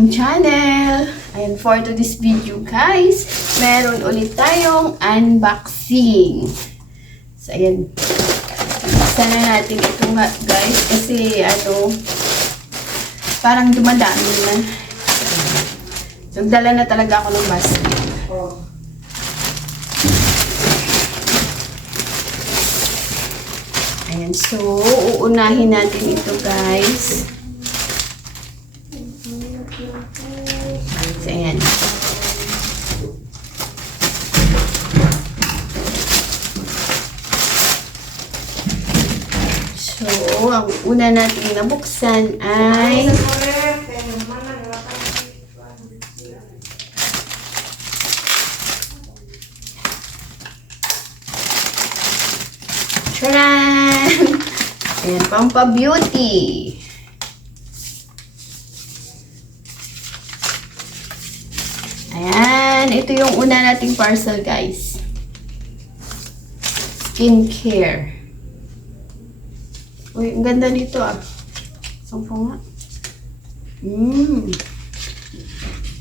aking channel. And for today's video guys, meron ulit tayong unboxing. So ayan, sana natin ito nga guys kasi parang dumadami na. So dala na talaga ako ng basket. Ayan, so uunahin natin ito guys. So, ayan. So, ang una natin nabuksan ay Charan! Ayan, Pampa Beauty. Ayan, ito yung una nating parcel guys. Skincare. Uy, ang ganda nito Sampo nga.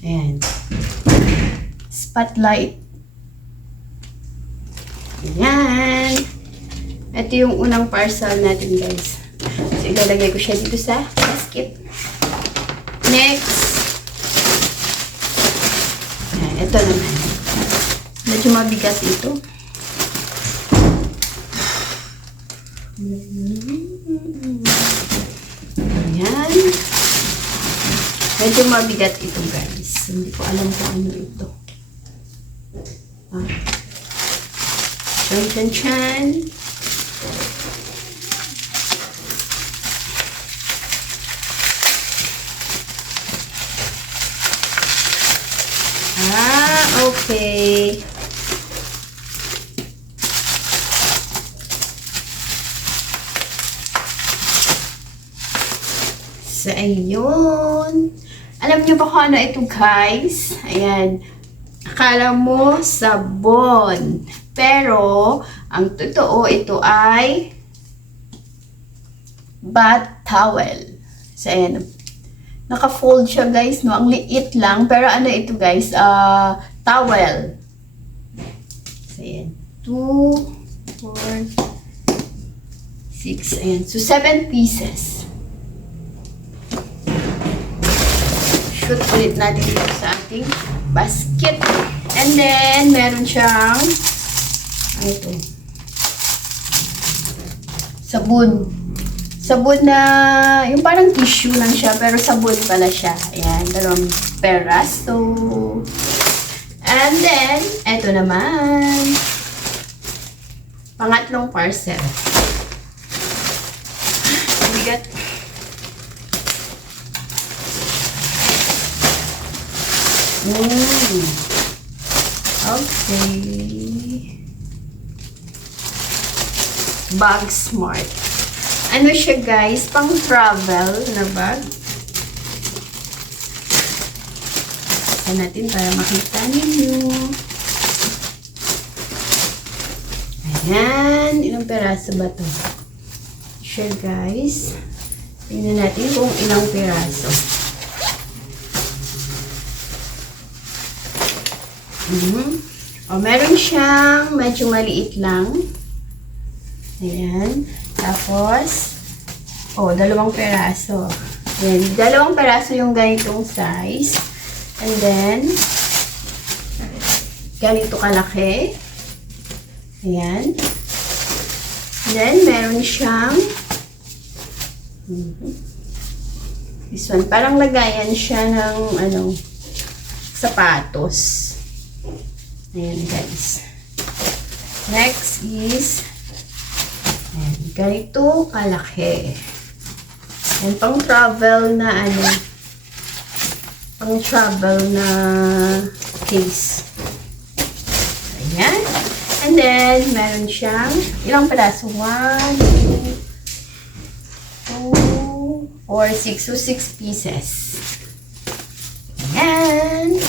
Ayan. Spotlight. Ayan. Ito yung unang parcel natin guys. So, ilalagay ko siya dito sa basket. Next. Ayan, ito naman. Medyo mabigat ito. Ayan. Medyo mabigat ito guys. Hindi ko alam kung ano ito. Chan chan chan. Okay. So, ayun. Alam niyo ba kung ano ito, guys? Ayan. Akala mo sabon. Pero, ang totoo, ito ay bath towel. So, ayan. Naka-fold siya, guys, no? Ang liit lang. Pero, ano ito, guys? Towel. So, ayan. 2, 4, 6. Ayan. So, 7 pieces. Shoot ulit natin dito sa ating basket. And then, meron siyang ito. Sabon. Sabon na, yung parang tissue lang siya, pero sabon pala siya. Ayan, 2 peraso. And then, eto naman. Pangatlong parcel. Bigat. Okay. Bag Smart. Ano siya guys? Pang travel na bag. Ito natin para makita ninyo. Ayan. Ilang peraso ba ito? Siya guys. Tingnan natin kung ilang peraso. Meron siyang medyo maliit lang. Ayan. Tapos, 2 peraso. Ayan, 2 peraso yung ganitong size. And then, ganito kalaki. Ayan. And then, meron siyang this one. Parang lagayan siya ng sapatos. Ayan guys. Next is ganito kalaki. And pang travel na pang travel na case. Ayan. And then meron siyang ilang peraso? 1, 2, 3, 4, 6. So 6 pieces. Ayan.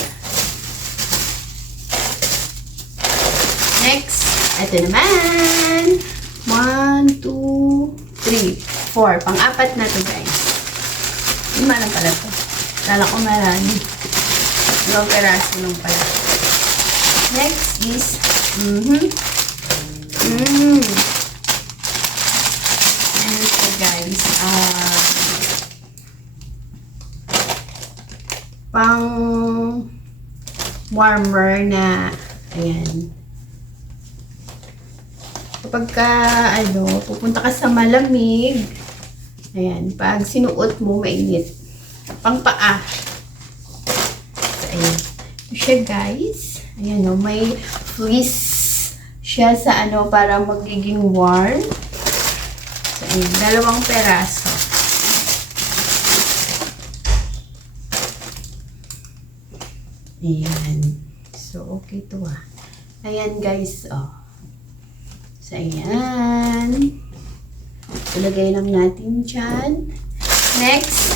Next, ito naman. 1, 2, 3, 4. Pang-apat na to guys. 5 lang pala to. Kala ko marami. Dalawang peraso lang pala. Next is, ano ito guys, pang warmer na, ayan. Kapag ka, pupunta ka sa malamig, ayan, pag sinuot mo, mainit. Pang paa. So, ayan. Ito siya guys. Ayan o, may fleece siya sa para magiging warm. So, ayan, dalawang peraso. Ayan. So, okay to Ayan guys, So, ayan. Ilagay lang natin dyan. Next.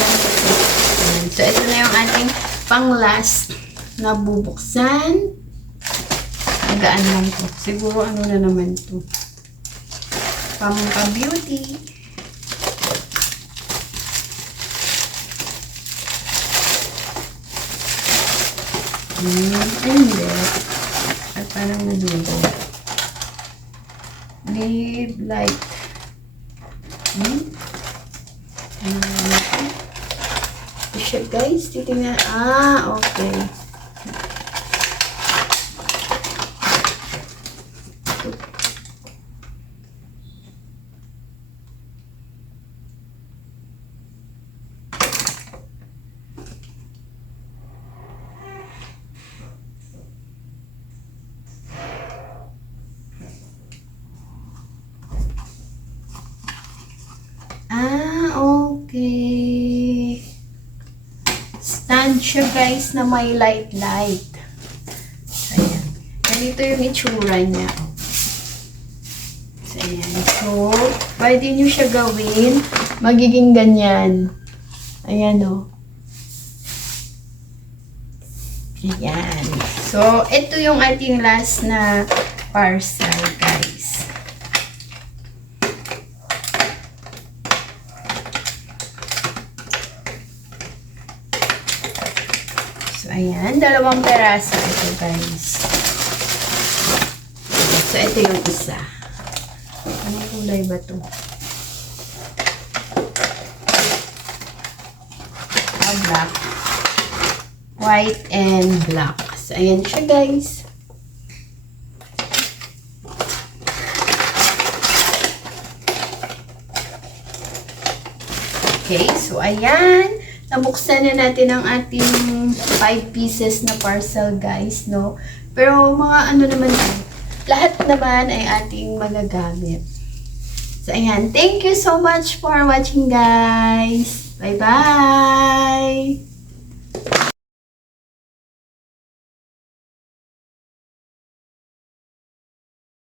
Ayan. So, ito na yung ating pang-last na bubuksan. Nagaan lang to. Siguro ano na naman to. Pampa-beauty. Hindi. At parang nadugo. Live light. Ito siya guys. Titingnan. Okay. Okay. Stand siya guys na may light. Ayan. Ganito yung itsura niya. So, ayan. So, pwede nyo siya gawin. Magiging ganyan. Ayan o. Ayan. So, ito yung ating last na parcel guys. Ayan, dalawang peraso ito guys. So, ito yung isa. Anong kulay ba ito? Black. White and black. So, ayan siya guys. Okay, so ayan. Nabuksan na natin ang ating 5 pieces na parcel guys, no? Pero mga naman lahat naman ay ating magagamit. So, ayan. Thank you so much for watching guys. Bye-bye!